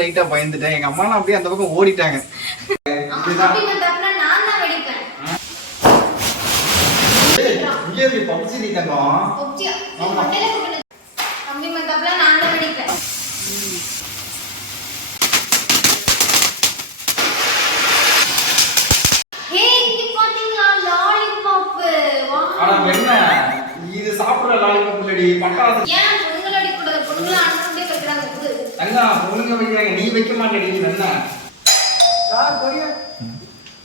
லைட்டா பயந்துட்டேன். எங்க அம்மா அப்படியே அந்த பக்கம் ஓடிட்டாங்க. இது சாப்பிடுற லாலிபாப் இல்லடி, பட்டாசு. நீ வைக்க மாட்டேடி.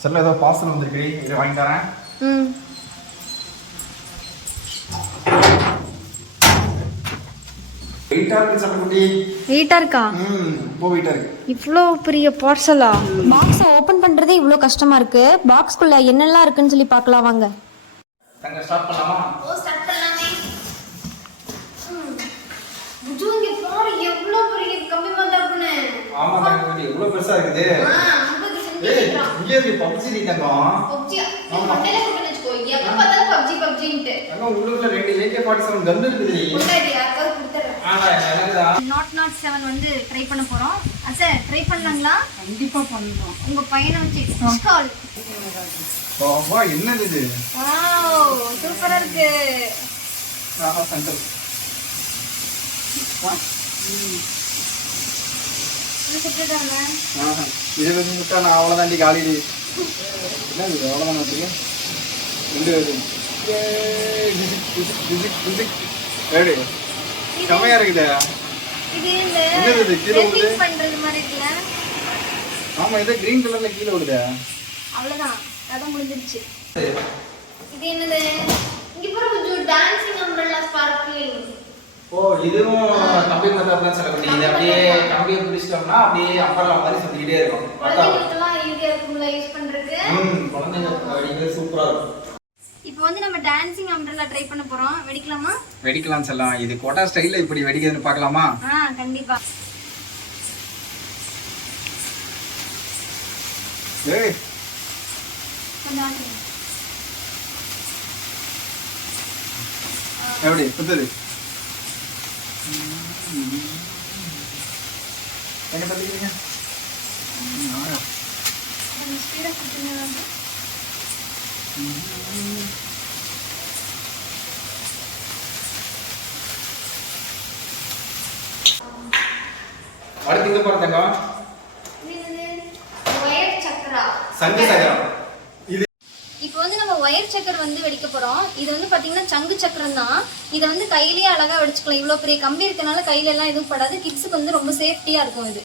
சொல்ல ஏதோ பார்சல் வந்திருக்கு, இதை வாங்கி தரேன். இவ்ளோ பெரிய பார்சலா? பாக்ஸ் ஓபன் பண்றதே இவ்ளோ கஷ்டமா இருக்கு. பாக்ஸ்க்குள்ள என்னெல்லாம் இருக்குன்னு சொல்லி பார்க்கலாம் வாங்க. தங்க ஸ்டார்ட் பண்ணலாமா? ஓ ஸ்டார்ட் பண்ணலாமே. புஜுங்க பாரு எவ்ளோ பெரிய கம்பி மந்தாப்புனே. ஆமா தங்க, எவ்ளோ பெருசா இருக்குது. இங்க இருக்கு பப்ஜி தங்கம். பப்ஜி மண்டையில போட்டு வெச்சுக்கோ. எப்ப பார்த்தாலும் பப்ஜி ன்ட்டு. அங்க உள்ளுக்குள்ள ரெண்டு AK47 கன் இருக்குது. கொண்டாடி யாருக்காவது கொடுத்துறேன். ஆனா எனக்குதா not 7 வந்து ட்ரை பண்ண போறோம். அசே ட்ரை பண்ணலாங்களா? கண்டிப்பா பண்றோம். உங்க பையனை வச்சு இன்ஸ்டால். பாவா என்னது இது? வாவ் சூப்பரா இருக்கு. ஆஹா சென்டர். இது செட்டடானே. ஆஹா இது வந்து நான் அவ்வளவுதான் காலிடி. என்ன இது அவ்வளவுதான் வந்துருக்கு. ரெண்டு ஏடி கம்மியா இருக்குதே. இது இந்த என்னது கீழ விழுது பண்றது மாதிரி இருக்குல. ஆமா இது கிரீன் கலர்ல கீழ விழுதே. அவ்வளவுதான் கதை முடிஞ்சிருச்சு. இது என்னது? இங்க பாரு ஒரு டான்சிங் அம்ப்ரெல்லா ஸ்பார்க்லிங். ஓ இதுவும் கம்பி மத்தாப்புல சொல்லக்கூடிய. இது அப்படியே கம்பியை பிடிச்சிட்டோம்னா அப்படியே அம்ப்ரெல்லா மாதிரி சுத்திக்கிட்டே இருக்கும். குழந்தைகளுக்கெல்லாம் ஈஸியா இருக்கும்ல யூஸ் பண்றதுக்கு. குழந்தைங்க வெடிக்கிறது சூப்பரா இருக்கும். இப்போ வந்து நம்ம டான்சிங் அம்ப்ரெல்லா ட்ரை பண்ண போறோம். வெடிக்கலாமா? வெடிக்கலாம் சொல்லலாம். இது கோட்டா ஸ்டைல்ல இப்படி வெடிக்கிறதுன்னு பார்க்கலாமா? கண்டிப்பா. ஏய் எப்படி புத்தது என்ன பண்ணிக்கிறீங்க? அடுத்து இங்க பாருங்க. ஒயர் சக்கரா. சங்கு சக்கரம். இப்போ வந்து நம்ம ஒயர் சக்கர் வந்து வெடிக்க போறோம். இது வந்து பாத்தீங்கன்னா சங்கு சக்கரம் தான். இதை வந்து கையிலேயே அழகா வெடிச்சுக்கலாம். இவ்வளவு பெரிய கம்பி இருக்கனால கையில எல்லாம் எதுவும் படாது. கிட்ஸுக்கு வந்து ரொம்ப சேஃப்டியா இருக்கும் இது.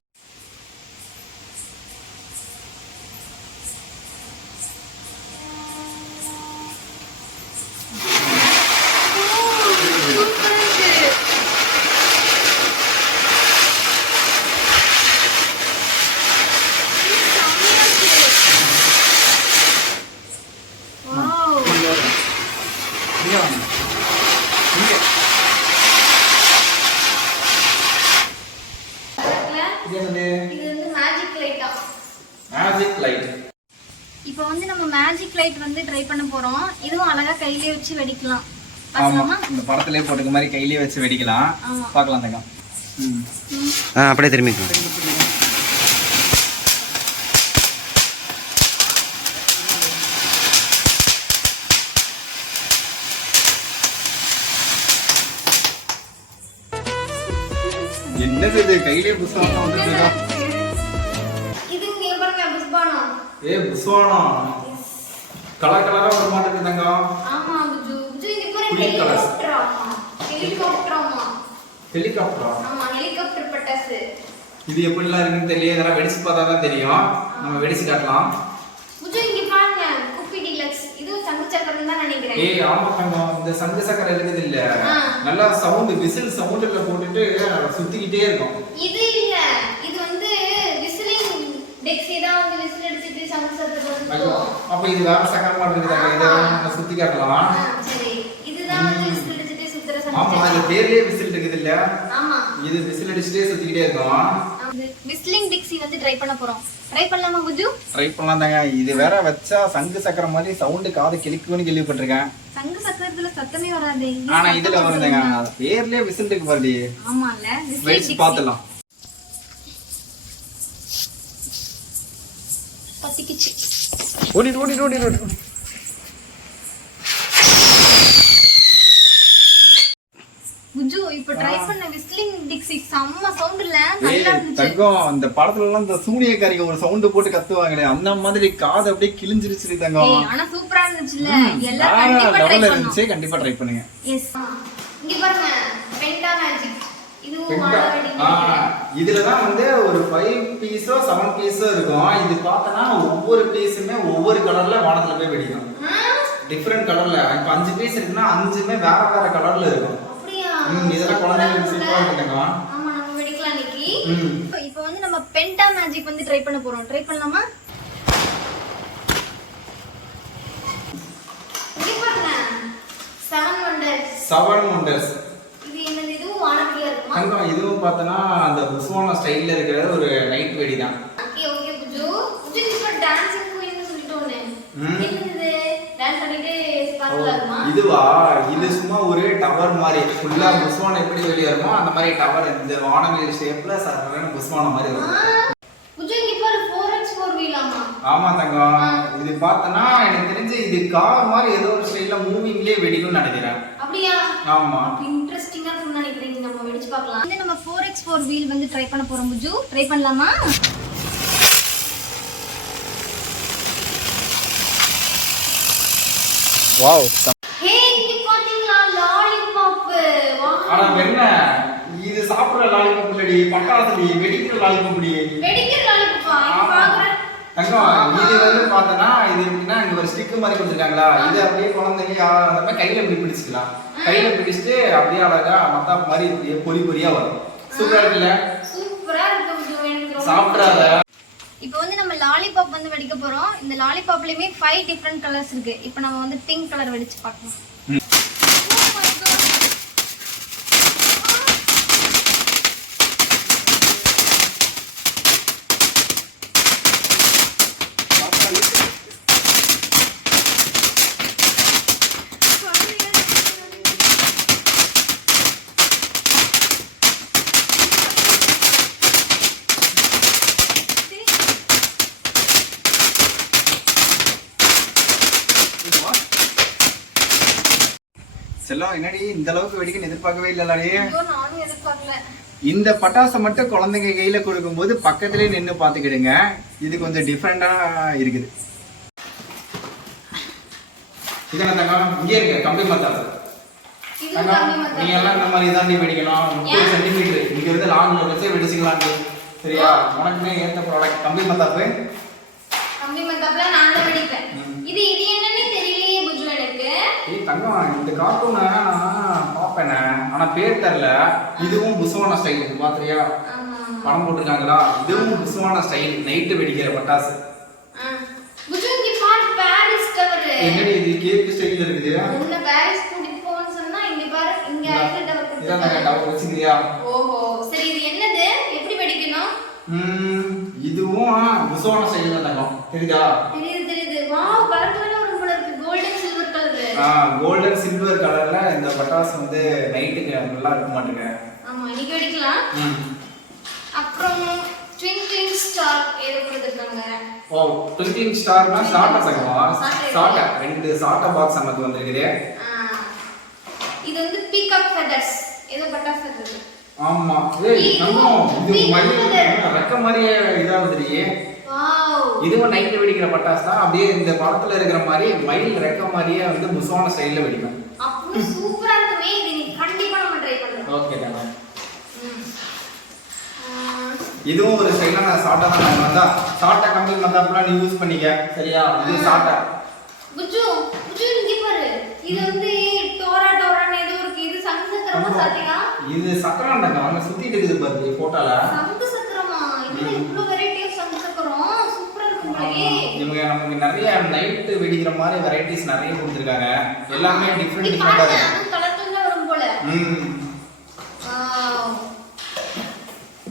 இப்போ வந்து நம்ம மேஜிக் லைட் வந்து ட்ரை பண்ண போறோம். இதுவும் அழகா கையிலே வச்சு வெடிக்கலாம். ஆமா இந்த படத்திலே போட்டுக்க மாதிரி கையிலே வச்சு வெடிக்கலாம். பார்க்கலாம் தங்க. அப்படியே திரும்பிக்கலாம். என்னது இது கையிலே புஷ்வானம் வந்துருக்கா? இது நீங்க பாருங்க புஷ்வானம். புஷ்வானம் கலர் கலரா வர மாட்டேங்குது தங்க. ஆமா புஜு இங்க பாருங்க ஹெலிகாப்டர். ஹெலிகாப்டரா? ஆமா ஹெலிகாப்டர் பட்டாசு. இது எப்படிலாம் இருக்குன்னு தெரியல. இதெல்லாம் வெடிச்சு பார்த்தா தான் தெரியும். நம்ம வெடிச்சு காட்டலாம். புஜு இங்க பாருங்க குப்பி டிலக்ஸ். இது சங்கு சக்கரம் தான் நினைக்கிறேன். ஆமா தங்கம். இந்த சங்கு சக்கரம் இருக்குது இல்ல, நல்லா சவுண்ட் விசில் சவுண்ட்ல போட்டுட்டு சுத்திக்கிட்டே இருக்கும். இது இல்ல, இது வந்து விசிலிங் டெக்ஸி தான் வந்து விசில் அடிச்சிட்டு சங்கு சக்கரம் போடுவோம். அப்ப இது வேற சக்கரம் மாதிரி இருக்குதாங்க. இத நம்ம சுத்தி காட்டலாம். சரி இதுதான் வந்து விசில் அடிச்சிட்டு சுத்துற சங்கு. ஆமா இந்த பேர்லயே விசில் இருக்குது இல்ல. ஆமா இது விசில் அடிச்சிட்டே சுத்திக்கிட்டே இருக்கும். விசிலிங் டெக்ஸி வந்து ட்ரை பண்ண போறோம். ட்ரை பண்ணலாமா புஜு? ட்ரை பண்ணலாம் தாங்க. இது வேற வச்சா சங்கு சக்கரம் மாதிரி சவுண்ட் காது கிளிக்குன்னு கேள்விப்பட்டிருக்கேன். சங்கு சக்கரத்துல சத்தமே வராதே. ஆனா இதுல வருதுங்க. பேர்லயே விசில் இருக்கு பாருடி. ஆமால. வெயிட் பாத்துலாம். பத்திக்கிச்சு. ஓடி. புஜு இப்ப ட்ரை பண்ண விஸ்லிங் டிக்ஸி செம்ம சவுண்ட் இல்ல, நல்லா இருந்துச்சு. தங்கம் அந்த படத்துல எல்லாம் இந்த சூனியக்காரிங்க ஒரு சவுண்ட் போட்டு கத்துவாங்களே அந்த மாதிரி காது அப்படியே கிழிஞ்சிருச்சு தங்கம். ஆனா சூப்பரா இருந்துச்சுல. எல்லாம் கண்டிப்பா ட்ரை பண்ணனும். கண்டிப்பா ட்ரை பண்ணுங்க. எஸ். இங்க பாருங்க பென்டா மேஜிக். இதுவும் ஆல்ரெடி இதுல தான் வந்து ஒரு 5 பீஸோ 7 பீஸோ இருக்கும். இது பார்த்தனா ஒவ்வொரு பீஸுமே ஒவ்வொரு கலர்ல வானத்துல போய் வெடிக்கும். டிஃபரண்ட் கலர்ல. இப்ப 5 பீஸ் இருக்குன்னா 5மே வேற கலர்ல இருக்கும். இதெல்லாம் குழந்தைகளுக்கு சூப்பரா இருக்குங்க. ஆமா நம்ம வெடிக்கலாம் இன்னைக்கு. இப்போ வந்து நம்ம பென்டா மேஜிக் வந்து ட்ரை பண்ண போறோம். ட்ரை பண்ணலாமா? இங்க பாருங்க 7 வண்டர்ஸ். இது என்னது? இதுவும் வானத்துல இருக்குமா? தங்கம் இதுவும் பார்த்தனா அந்த புஸ்வானா ஸ்டைல்ல இருக்கிற ஒரு நைட் வெடி தான். ஓகே புஜு இப்ப டான்சிங் குயின்னு சொல்லிட்டோனே. என்னது? டான்ஸ் பண்ணிட்டு ஸ்பார்க்கலாமா? இதுவா? இது சும்மா ஒரு டவர் மாதிரி ஃபுல்லா புஸ்வானா எப்படி வெளிய வருமோ அந்த மாதிரி டவர் இந்த வானவில் ஷேப்ல சர்வன புஸ்வானா மாதிரி வரும். புஜு இங்க பாரு 4x4 வீலாமா? ஆமா தங்கம். இது பார்த்தனா எனக்கு தெரிஞ்சு இது கார் மாதிரி ஏதோ ஒரு ஸ்டைல்ல மூவிங்லயே வெடிக்கும்னு நினைக்கிறேன். அப்படியே? ஆமா. இன்ட்ரஸ்டிங்கா இருக்கும்னு நினைக்கிறேன். நம்ம வெடிச்சு பார்க்கலாம். வந்து நம்ம 4x4 வீல் வந்து ட்ரை பண்ண போறோம் புஜு. ட்ரை பண்ணலாமா? வாவ். ஹே இங்க பாத்தீங்களா லாலிபாப். ஆனா என்ன இது சாப்பிடுற லாலிபாப் இல்லடி, பட்டாசுடி, வெடிக்கிற லாலிபாப்டி. வெடிக்கிற லாலிபாப்பா? இங்க பாக்குறேன். தங்கம் இது வந்து பார்த்தனா இது எப்படின்னா இங்க ஒரு ஸ்டிக் மாதிரி கொடுத்துருக்காங்களா, இது அப்படியே குழந்தைங்க அந்த மாதிரி கையில இப்படி பிடிச்சிக்கலாம். கையில பிடிச்சிட்டு அப்படியே அழகா மத்தாப்பு மாதிரி இப்படியே பொறியா வரும். சூப்பரா இருக்குல்ல? சூப்பரா இருக்கு புஜு. எனக்கு ரொம்ப சாப்பிடாத. இப்போ வந்து நம்ம லாலிபாப் வந்து வெடிக்க போறோம். இந்த லாலிபாப்லயுமே 5 டிஃபரண்ட் கலர்ஸ் இருக்கு. இப்போ நம்ம வந்து பிங்க் கலர் வெடிச்சு பார்க்கலாம். செல்லம் என்னடி இந்த அளவுக்கு வெடிக்கன்னு எதிர்பார்க்கவே இல்லையே. நானும் எதிர்பார்க்கல. இந்த பட்டாசை மட்டும் குழந்தைங்க கையில கொடுக்கும்போது பக்கத்துலயே நின்று பாத்துக்கிடுங்க. இது கொஞ்சம் டிஃபரெண்டா இருக்குது. இதான தங்கம் இங்கே இருக்கு கம்பி மத்தாப்பு. நீ எல்லாம் இந்த மாதிரி தான் நீ வெடிக்கணும். 30 சென்டிமீட்டர் இங்க இருந்து லாங்ல வச்சு வெடிச்சுக்கலாம். சரியா? உனக்குமே ஏத்த ப்ராடக்ட் கம்பி மத்தாப்பு. கம்பி மத்தாப்புல நான் தான் வெடிப்பேன். இது என்னன்னு தெரியலையே புஜு எனக்கு. ஏய் தங்கம் இந்த கார்ட்டூனை நான் பாப்பேனே, ஆனா பேர் தெரியல. இதுவும் புஸ்வானா ஸ்டைல். இது பாத்திரியா? படம் போட்டுருக்காங்களா? இதுவும் புஸ்வானா ஸ்டைல் நைட் வெடிக்கிற பட்டாசு. புஜு இங்க பாரு பாரிஸ் டவர். என்னடி இது கேக் ஸ்டைல்ல இருக்குது? என்ன பாரிஸ் கூட்டிட்டு போன்னு சொன்னா இங்க பாரு இங்க ஐஃபில் டவர் இதான் நான் டவர் வச்சிருக்கியா? ஓஹோ சரி இது என்னது? எப்படி வெடிக்கணும்? இதுவும் புஸ்வானா ஸ்டைல் தான் தங்கம். தெரியுதா? தெரியுது. வாவ் கலர் கலரா ஒரு போல இருக்கு. Golden silver colour. Golden silver கலர்ல இந்த பட்டாசு வந்து நைட்டுக்கு நல்லா இருக்க மாட்டேங்க. ஆமா இன்னைக்கு வெடிக்கலாம். அப்புறம் ட்விங்கிங் ஸ்டார் ஏதோ கொடுத்திருக்காங்க. ஓ ட்விங்கிங் ஸ்டார்னா ஸ்டார்ட்டா சகமா? ஸ்டார்ட்டா 2 ஸ்டார்ட்டா பாக்ஸ் நமக்கு வந்திருக்குது. இது வந்து பீகாக் ஃபெதர்ஸ் ஏதோ பட்டாசு இருக்கு. ஆமா. ஏய் தங்கம் இது மயில் ரெக்க மாதிரியே இதாவுதுடி. வாவ் இதுவும் நைட் வெடிக்கிற பட்டாசு தான். அப்படியே இந்த படத்துல இருக்கிற மாதிரி மயில் ரெக்க மாதிரியே வந்து புஸ்வானா ஸ்டைல்ல வெடிக்கும். அப்படி சூப்பரா இருக்குமே. இது நீ கண்டிப்பா நம்ம ட்ரை பண்ணலாம். ஓகே தானே. இதுவும் ஒரு ஸ்டைலான சாட்டா தான். வந்தா சாட்டா கம்பி மத்தாப்புலாம் நீ யூஸ் பண்ணிக்க. சரியா? இது சாட்டா. புஜு இங்க பாரு. இது வந்து டோரான்னு ஏதோ இருக்கு. இது சங்கு சக்கரமா சாத்தியா? இது சக்கரம் தாங்க. அங்க சுத்திட்டு இருக்குது பாரு போட்டோல. சங்கு சக்கரமா? இது இவ்ளோ வெரைட்டி ஆஃப் சங்கு சக்கரம். சூப்பரா இருக்குங்களே. இவங்க நமக்கு நிறைய நைட் வெடிக்கிற மாதிரி வெரைட்டிஸ் நிறைய கொடுத்திருக்காங்க. எல்லாமே டிஃபரெண்ட் டிஃபரெண்டா இருக்கு. அது கலர்ஃபுல்லா வரும் போல. வாவ்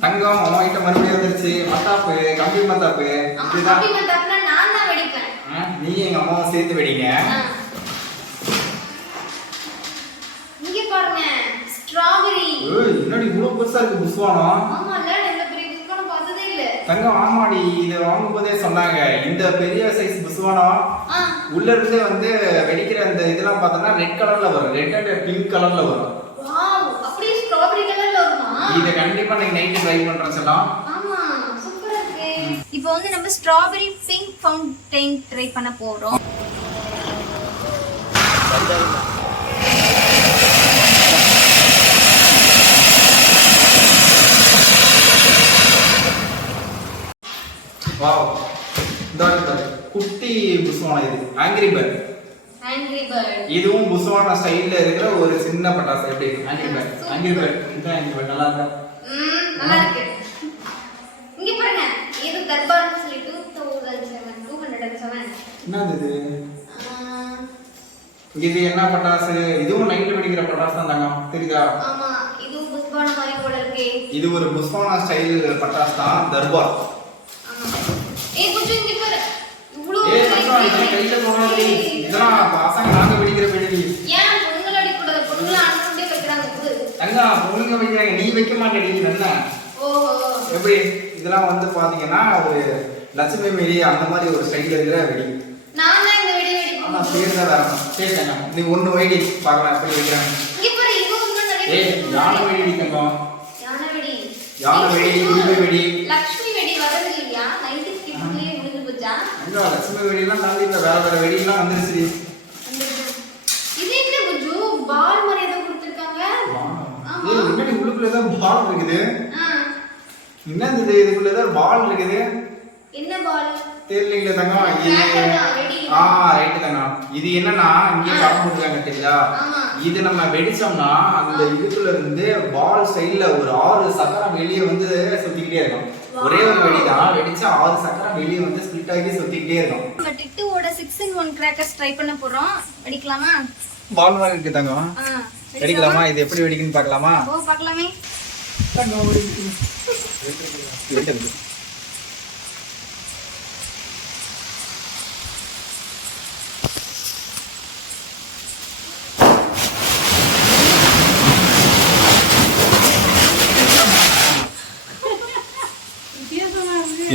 தங்கம் அம்மாயிட்ட மறுபடியும் வந்துருச்சு. மத்தாப்பு கம்பி மத்தாப்பு. கம்பி மத்தாப்புல நான் தான் வெடிப்பேன். நீ எங்க அம்மாவை சேர்த்து வெடிங்க. ஏய் என்னடி இவ்வளவு பெருசா இருக்கு புஸ்வானம்? ஆமால இந்த பெரிய புஸ்வானம் பார்த்ததே இல்ல. தங்கம் ஆமாடி, இது வாங்கும்போதே சொன்னாங்க இந்த பெரிய சைஸ் புஸ்வானம் உள்ள இருந்து வந்து வெடிக்கிற அந்த இதெல்லாம் பார்த்தோம்னா ரெட் கலர்ல வரும், ரெட் அண்ட் பிங்க் கலர்ல வரும். வாவ், அப்படியே ஸ்ட்ராபெரி கலர்ல வருமா? இத கண்டிப்பா நீங்க நைட் ட்ரை பண்றேன் சொல்லலாம். ஆமா சூப்பரா இருக்கு. இப்போ வந்து நம்ம ஸ்ட்ராபெரி பிங்க் ஃபவுண்டைன் ட்ரை பண்ண போறோம். வாவ், இந்த குட்டி புஸ்வானம் இது ஆங்கிரி பேர்ட். Angry bird. இதுவும் புஸ்வானா ஸ்டைல்ல இருக்கிற ஒரு சின்ன பட்டாசு. எப்படி ஆங்கிரி பேர்ட்? ஆங்கிரி பேர்ட் இந்த ஆங்கிரி பேர்ட் நல்லா இருக்கா? நல்லா இருக்கு. இங்க பாருங்க, இது தர்பார்னு சொல்லி 207 என்னது இது என்ன பட்டாசு? இதுவும் நைட்ல வெடிக்கிற பட்டாசு தான் தாங்க, தெரியுதா? ஆமா, இது புஸ்வானா மாதிரி போல இருக்கு. இது ஒரு புஸ்வானா ஸ்டைல் பட்டாசு தான், தர்பார். ஏய் குஞ்சு இங்க பாரு, இவ்ளோ கையில போடுறது இதெல்லாம் பசங்க நாங்க வெடிக்கிற வெடி. ஏன் பொண்ணுங்கள அடி கூடாது? பொண்ணுங்கள அனுப்பிட்டே வைக்கிறாங்க குடு. அங்க பொண்ணுங்க வைக்கிறாங்க, நீ வைக்க மாட்டேடி என்ன? ஓஹோ. எப்படி இதெல்லாம் வந்து பாத்தீங்கன்னா ஒரு லட்சுமி வெடி அந்த மாதிரி ஒரு ஸ்டைல்ல இருக்கிற வெடி. நான் தான் இந்த வெடி ஆனா வெடிப்பேன். பேர் தான் வரணும். சரி தங்க, நீ ஒன்னு வெடி பார்க்கலாம் எப்படி வைக்கிறாங்க. இங்க பாரு, இது இன்னும் நிறைய ஏய் யானை வெடி அடிக்கணும். யானை வெடி. யானை வெடி, குருவி வெடி. லட்சுமி வெடி வரது இல்லையா? 90s கிட்ஸ்லயே முடிஞ்சு போச்சா? அங்க லட்சுமி வெடிலாம் தாண்டி இப்ப வேற வேற வெடிலாம் வந்துருச்சு. இது என்ன குஞ்சு பால் மாதிரி ஏதோ கொடுத்திருக்காங்க? ஏய் என்னடி உள்ளுக்குள்ள ஏதோ பால் இருக்குது? என்னது இது? இதுக்குள்ள ஏதோ பால் இருக்குது. என்ன பால்? தெரியல தங்கம். இது ரைட் தங்கம். இது என்னன்னா இங்கே படம் போட்டுருக்காங்க தெரியுதா? இது நம்ம வெடிச்சோம்னா அந்த இதுக்குள்ள இருந்து பால் ஸ்டைல்ல ஒரு 6 சக்கரம் வெளியே வந்து சுத்திக்கிட்டே இருக்கும். ஒரே ஒரு வெடி தான் வெடிச்சா 6 சக்கரம் வெளியே வந்து ஸ்பிளிட் ஆகி சுத்திக்கிட்டே இருக்கும். நம்ம டிட்டுவோட 6-in-1 கிராக்கர்ஸ் ட்ரை பண்ண போறோம். வெடிக்கலாமா? பால் மாதிரி இருக்கு தங்கம். வெடிக்கலாமா? இது எப்படி வெடிக்குன்னு பார்க்கலாமா? ஓ பார்க்கலாமே. தங்கம் வெடிக்குது. வெடிக்குது.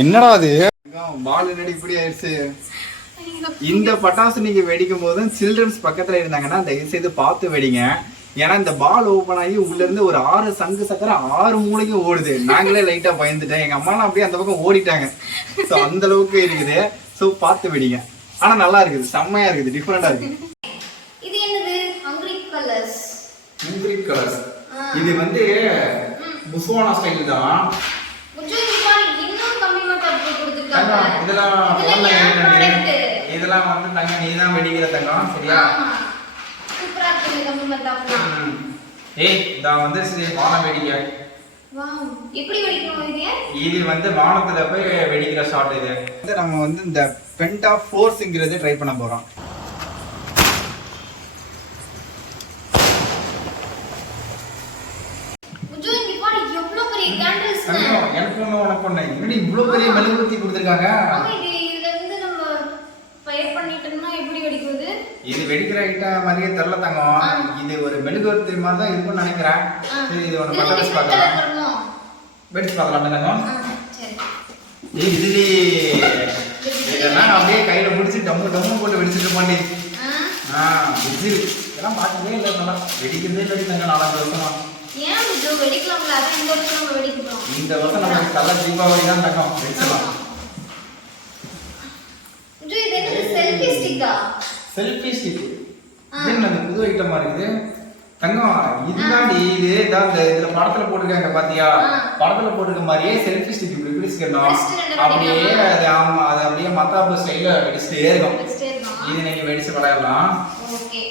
என்னடா அது? பால் ரெடி இப்படி ஆயிடுச்சு. இந்த பட்டாசு நீங்க வெடிக்கும் போது சில்ட்ரன்ஸ் பக்கத்துல இருந்தாங்கன்னா தயவு செய்து பார்த்து வெடிங்க. ஏன்னா இந்த பால் ஓபன் ஆகி உள்ள இருந்து ஒரு 6 சங்கு சக்கரம் 6 மூளைக்கு ஓடுது. நாங்களே லைட்டா பயந்துட்டேன், எங்க அம்மாலாம் அப்படியே அந்த பக்கம் ஓடிட்டாங்க. சோ அந்த அளவுக்கு இருக்குது. சோ பார்த்து வெடிங்க. ஆனா நல்லா இருக்குது, செம்மையா இருக்குது, டிஃபரெண்டா இருக்கு. இது என்னது? Hungry colours. Hungry colours. இது வந்து புஸ்வானா ஸ்டைல் தான். இதெல்லாம் வந்து தங்க நீ தான் வெடிக்கிற தங்கம், சரியா? சூப்பரா இருக்கு கம்மி மத்தாப்னா. ஏய் இத வந்து வானம் வெடிக்க. வாவ், எப்படி வெடிக்கணும் இது? இது வந்து வானத்துல போய் வெடிக்கிற ஷாட் இது. வந்து நம்ம வந்து இந்த பென்டா ஃபோர்ஸ்ங்கிறதை ட்ரை பண்ண போறோம். குஞ்சு இங்க பாரு, எவ்வளவு பெரிய கேண்டில்ஸ். எனக்கு ஒண்ணு உனக்கு ஒண்ணு. என்னடி இவ்வளவு பெரிய மெழுகுவர்த்தி கொடுத்திருக்காங்க? இதுல இருந்து நம்ம ஃபயர் பண்ணிட்டோம்னா எப்படி வெடிக்குது? இது வெடிக்கிற ஐட்டம் மாதிரியே தெரியல தங்கம். இது ஒரு மெழுகுவர்த்தி மாதிரி தான் இருக்கும்னு நினைக்கிறேன். சரி இது ஒண்ணு பட்டாசு பார்க்கலாம். வெடிச்சு பார்க்கலாம் தங்கம். சரி. ஏய் இதுலி இதெல்லாம் அப்படியே கையில பிடிச்சி டம்மு டம்மு போட்டு வெடிச்சிட்டு இருப்பாண்டி. விஜில் இதெல்லாம் பார்க்கவே இல்லை, நல்லா வெடிக்கிறதே இல்லை தங்க. 4 வருஷமா ஏன் குஞ்சு வெடிக்கலாம்ல? அதான் இந்த வருஷம் நம்ம வெடிக்கிறோம். இந்த வருஷம் நம்ம தலை தீபாவளி தான் தங்கம், வெடிச்சலாம். குஞ்சு இது என்ன? செல்ஃபி ஸ்டிக்கா? Selfie stick. என்னது புது ஐட்டமா இருக்குது தங்கம்? இதுதான்டி இது தான் இதுல படத்துல போட்டுருக்காங்க பாத்தியா? படத்துல போட்டுருக்க மாதிரியே செல்ஃபி ஸ்டிக் இப்படி பிடிச்சிக்கணும். அப்படியே அது ஆமா அது அப்படியே மத்தாப்பு ஸ்டைல வெடிச்சிட்டே இருக்கும். இது நீங்க வெடிச்சு விளையாடலாம். ஓகே.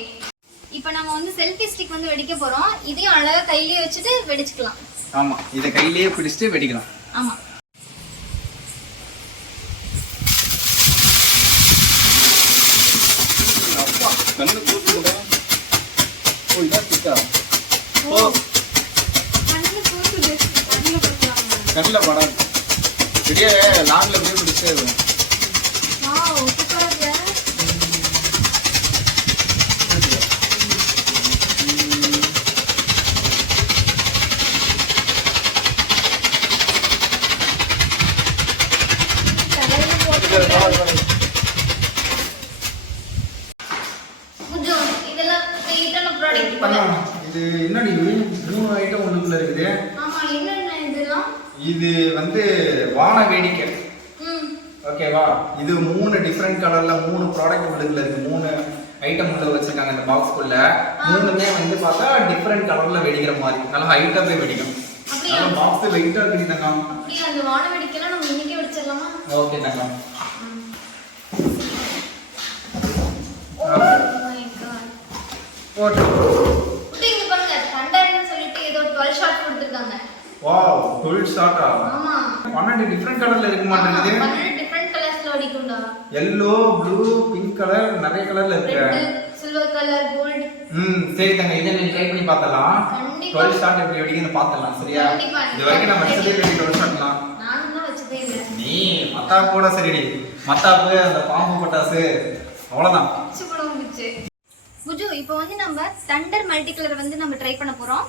இப்போ நம்ம வந்து செல்ஃபி ஸ்டிக் வந்து வெடிக்க போறோம். இதையும் அழகா கையிலே வச்சுட்டு வெடிச்சுக்கலாம். ஆமா இத கையிலேயே பிடிச்சிட்டு வெடிக்கலாம். ஆமா. அப்பா கண்ணு கூசுதுடா. ஓ இதா சிக்கா. ஓ கண்ணு கூசுது. கண்ணுல படலாமா? கண்ணுல படாது. அப்படியே லாங்ல போய் பிடிச்சிட்டே இருக்கும். வாவ் சூப்பரா இருக்கு. புஜு இதெல்லாம் வெயிட்டான ப்ராடக்ட் போல. இது என்னடி 3 ஐட்டம் உள்ளுக்குள்ள இருக்குது. ஆமா என்னென்ன இதெல்லாம்? இது வந்து வான வேடிக்கை. ஓகேவா? இது 3 டிஃபரெண்ட் கலர்ல 3 ப்ராடக்ட் உள்ளுக்குள்ள இருக்கு. 3 ஐட்டம் உள்ள வச்சிருக்காங்க இந்த பாக்ஸ்க்குள்ள. 3மே வந்து பார்த்தா டிஃபரெண்ட் கலர்ல வெடிக்கிற மாதிரி. நல்லா ஹைட்டா போய் வெடிக்கும். அப்படியே அந்த பாக்ஸ் வெயிட்டா இருக்கு தங்கம். அப்படியே அந்த வான வெடிக்கலாம் நம்ம இன்னைக்கே வெடிச்சிரலாமா? ஓகே தங்கம். Oh my God. ஓகே. இங்க பாருங்க தண்டர்னு சொல்லிட்டு ஏதோ 12 ஷாட் கொடுத்திருக்காங்க. வாவ் 12 ஷாட்டா? ஆமா 12 டிஃபரெண்ட் கலர்ல இருக்கு மாட்டேங்குது. 12 டிஃபரெண்ட் கலர்ஸ்ல வெடிக்கும்டா. yellow blue pink கலர் நிறைய கலர்ல இருக்கு. Red silver colour gold. சரி தங்க இதை நீங்க ட்ரை பண்ணி பார்த்தலாம். கண்டிப்பா 12 ஷாட் எப்படி வெடிக்குன்னு பார்த்தலாம். சரியா? கண்டிப்பா. இது வரைக்கும் நம்ம வச்சதே இல்லை 12 ஷாட்லாம். நானும் தான் வச்சதே இல்ல. நீ மத்தாப்பு கூட சரிடி. மத்தாப்பு அந்த பாம்பு பட்டாசு அவ்வளவுதான். சுப்பட வந்துச்சு. புஜு இப்போ வந்து நம்ம தண்டர் மல்டி கலர் வந்து நம்ம ட்ரை பண்ண போறோம்.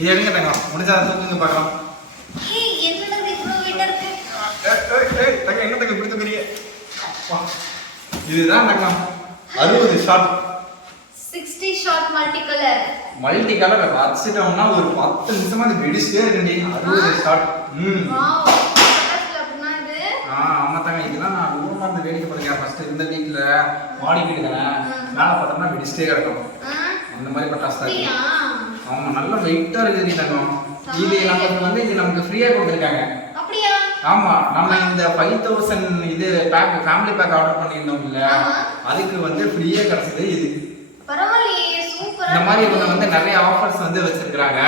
இது எடுங்க தங்க. முடிஞ்சா தூக்குங்க பார்க்கலாம். ஏய் என்னடா இது இவ்வளவு வெயிட்டா இருக்கு? தங்க என்ன தங்க இப்படி தூக்குறீங்க? இதுதான் தங்க 60 shot. 60 shot multi colour. Multi colour வச்சிட்டோம்னா ஒரு 10 நிமிஷமா அது வெடிச்சிட்டே இருக்குடி. 60 ஷாட். வாவ் பட்டாசுல அப்படினா இது? ஆமா தங்க இதெல்லாம் நான் ஊர்ல இருந்து வேடிக்கை பாருங்க. ஃபர்ஸ்ட் இருந்த வீட்ல மாடி வீடு தானே. மேல பார்த்தோம்னா வெடிச்சிட்டே கிடக்கும். அந்த மாதிரி பட்டாசு தான். அப்படியா? ஆமா நல்ல வெயிட்டா இருக்குது தங்கம். இது நமக்கு வந்து இது நமக்கு ஃப்ரீயா கொடுத்துருக்காங்க. அப்படியா? ஆமா நம்ம இந்த 5000 இது பேக் ஃபேமிலி பேக் ஆர்டர் பண்ணிருந்தோம் இல்ல, அதுக்கு வந்து ஃப்ரீயா கிடைச்சது இது. பரவாயில்லையே சூப்பரா. இந்த மாதிரி இவங்க வந்து நிறைய ஆஃபர்ஸ் வந்து வச்சிருக்காங்க.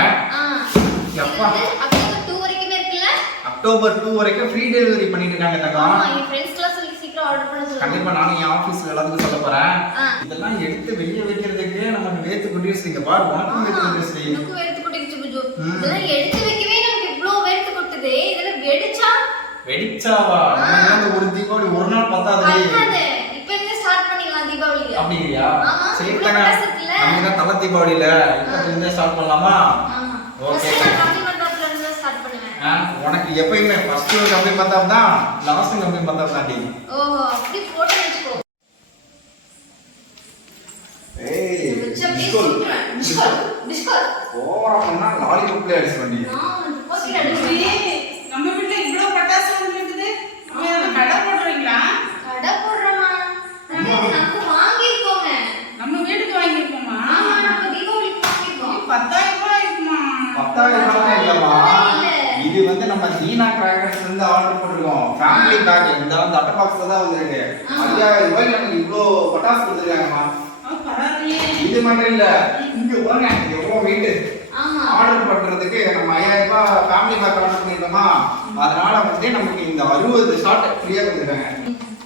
எப்பா அக்டோபர் 2 வரைக்கும் இருக்குல்ல? அக்டோபர் 2 வரைக்கும் ஃப்ரீ டெலிவரி பண்ணிட்டு இருக்காங்க தங்கம். ஆமா என் ஃப்ரெண்ட்ஸ்லாம் சொல்லி சீக்கிரம் ஆர்டர் பண்ண சொல்லுங்க. கண்டிப்பா நானும் என் ஆபீஸ்ல எல்லாத்துக்கும் சொல்ல போறேன். இதெல்லாம் எடுத்து வெளிய வைக்கிறதுக்கு நமக்கு வேத்து கொட்டிடுச்சுங்க. பாரு உனக்கும் வேத்து கொட்டிடுச்சு. எனக்கு வேத்து கொட்டிடுச்சு புஜு. இதெல்லாம் எடுத்து வைக்கவே நமக்கு இவ்ளோ வேத்து கொட்டுதே. இதெல்லாம் வெடிச்சாவா? நம்ம ஒரு தீபாவளி ஒரு நாள் பத்தாதே. பத்தாதே. இப்போ இருந்தே ஸ்டார்ட் பண்ணிடலாம் தீபாவளிக்கு. அப்படிங்கறியா? சரி தங்க. பட்டாசுல நம்ம தான் தல தீபாவளில இப்போ இருந்தே ஸ்டார்ட் பண்ணலாமா? ஆமா. ஓகே. நான் கம்மி பட்டாசுல இருந்து ஸ்டார்ட் பண்ணுவேன். உனக்கு எப்பயுமே ஃபர்ஸ்ட் கம்மி பத்தாம் தான், லாஸ்ட் கம்மி பத்தாம் தாண்டி. ஓஹோ அப்படி போட்டு வெச்சுக்கோ. ஏய் டிஸ்கோல். ஓவரா பண்ணா லாலிபாப்ல அடிச்சு வண்டி. ஓகே அடிச்சு. நம்ம வீட்ல இவ்ளோ பட்டாசு வந்துருக்குது. நம்ம கடை போடுறீங்களா? கடை போடுறோமா? நம்ம இது நமக்கு வாங்கிருக்கோங்க. நம்ம வீட்டுக்கு வாங்கிருக்கோமா? ஆமா நம்ம தீபாவளிக்கு வாங்கிருக்கோம். 10,000 ரூபாய் இருக்குமா? 10,000 ரூபாய் இல்லமா. இது வந்து நம்ம தீனா கிராக்கர்ஸ்ல இருந்து ஆர்டர் பண்ணிருக்கோம். ஃபேமிலி பேக் இந்த வந்து அட்டை பாக்ஸ்ல தான் வந்திருக்கு. 5000 ரூபாய்க்கு நமக்கு இவ்ளோ பட்டாசு கொடுத்துருக்காங்கம்மா. பரவாயில்லையே. இது மட்டும் இல்ல, இங்க பாருங்க எவ்வளவு வெயிட். ஆமா ஆர்டர் பண்றதுக்கு நம்ம 5000 ரூபாய் ஃபேமிலி பேக் ஆர்டர் பண்ணிருக்கோமா, அதனால வந்து நமக்கு இந்த 60 ஷாட் ஃப்ரீயா கொடுத்துருக்காங்க.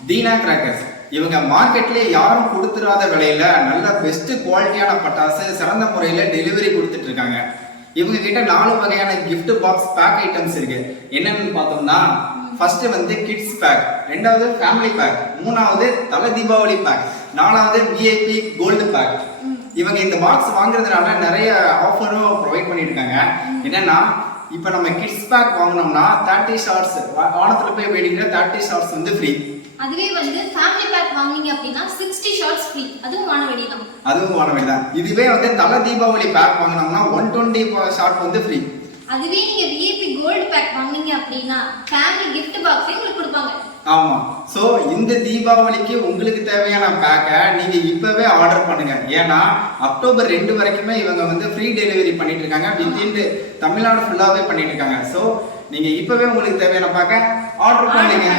தீனா கிராக்கர்ஸ் இவங்க மார்க்கெட்ல யாரும் கொடுத்துறாத விலையில நல்ல பெஸ்ட் குவாலிட்டியான பட்டாசு சிறந்த முறையில டெலிவரி கொடுத்துட்டு இருக்காங்க. இவங்க கிட்ட 4 வகையான gift பாக்ஸ் பேக் ஐட்டம்ஸ் இருக்கு. என்னன்னு பார்த்தோம்னா ஃபர்ஸ்ட் வந்து கிட்ஸ் பேக், ரெண்டாவது ஃபேமிலி பேக், மூணாவது தல தீபாவளி பேக், நாலாவது விஐபி கோல்டு பேக். இவங்க இந்த பாக்ஸ் வாங்குறதுனால நிறைய ஆஃபரும் ப்ரொவைட் பண்ணிட்டு இருக்காங்க. என்னன்னா இப்போ நம்ம கிட்ஸ் பேக் வாங்கினோம்னா 30 ஷார்ட்ஸ் வானத்துல போய் வெடிக்கிற 30 ஷார்ட்ஸ் வந்து ஃப்ரீ. அதுவே வந்து ஃபேமிலி பேக் வாங்குனீங்க அப்படினா 60 ஷார்ட்ஸ் ஃப்ரீ. அதுவும் வானவெடி தான். அதுவும் வானவெடி தான். இதுவே வந்து தல தீபாவளி பேக் வாங்குனோம்னா 120 ஷார்ட் வந்து ஃப்ரீ. அதுவே நீங்க விஐபி கோல்ட் பேக் வாங்குனீங்க அப்படினா ஃபேமிலி gift பாக்ஸ் உங்களுக்கு கொடுப்பாங்க. ஆமா. சோ இந்த தீபாவளிக்கு உங்களுக்கு தேவையான பேக்கை நீங்க இப்பவே ஆர்டர் பண்ணுங்க. ஏன்னா அக்டோபர் 2 வரைக்குமே இவங்க வந்து ஃப்ரீ டெலிவரி பண்ணிட்டு இருக்காங்க. வித்தின் தமிழ்நாடு ஃபுல்லாவே பண்ணிட்டு இருக்காங்க. சோ நீங்க இப்பவே உங்களுக்கு தேவையான பேக்கை ஆர்டர் பண்ணுங்க.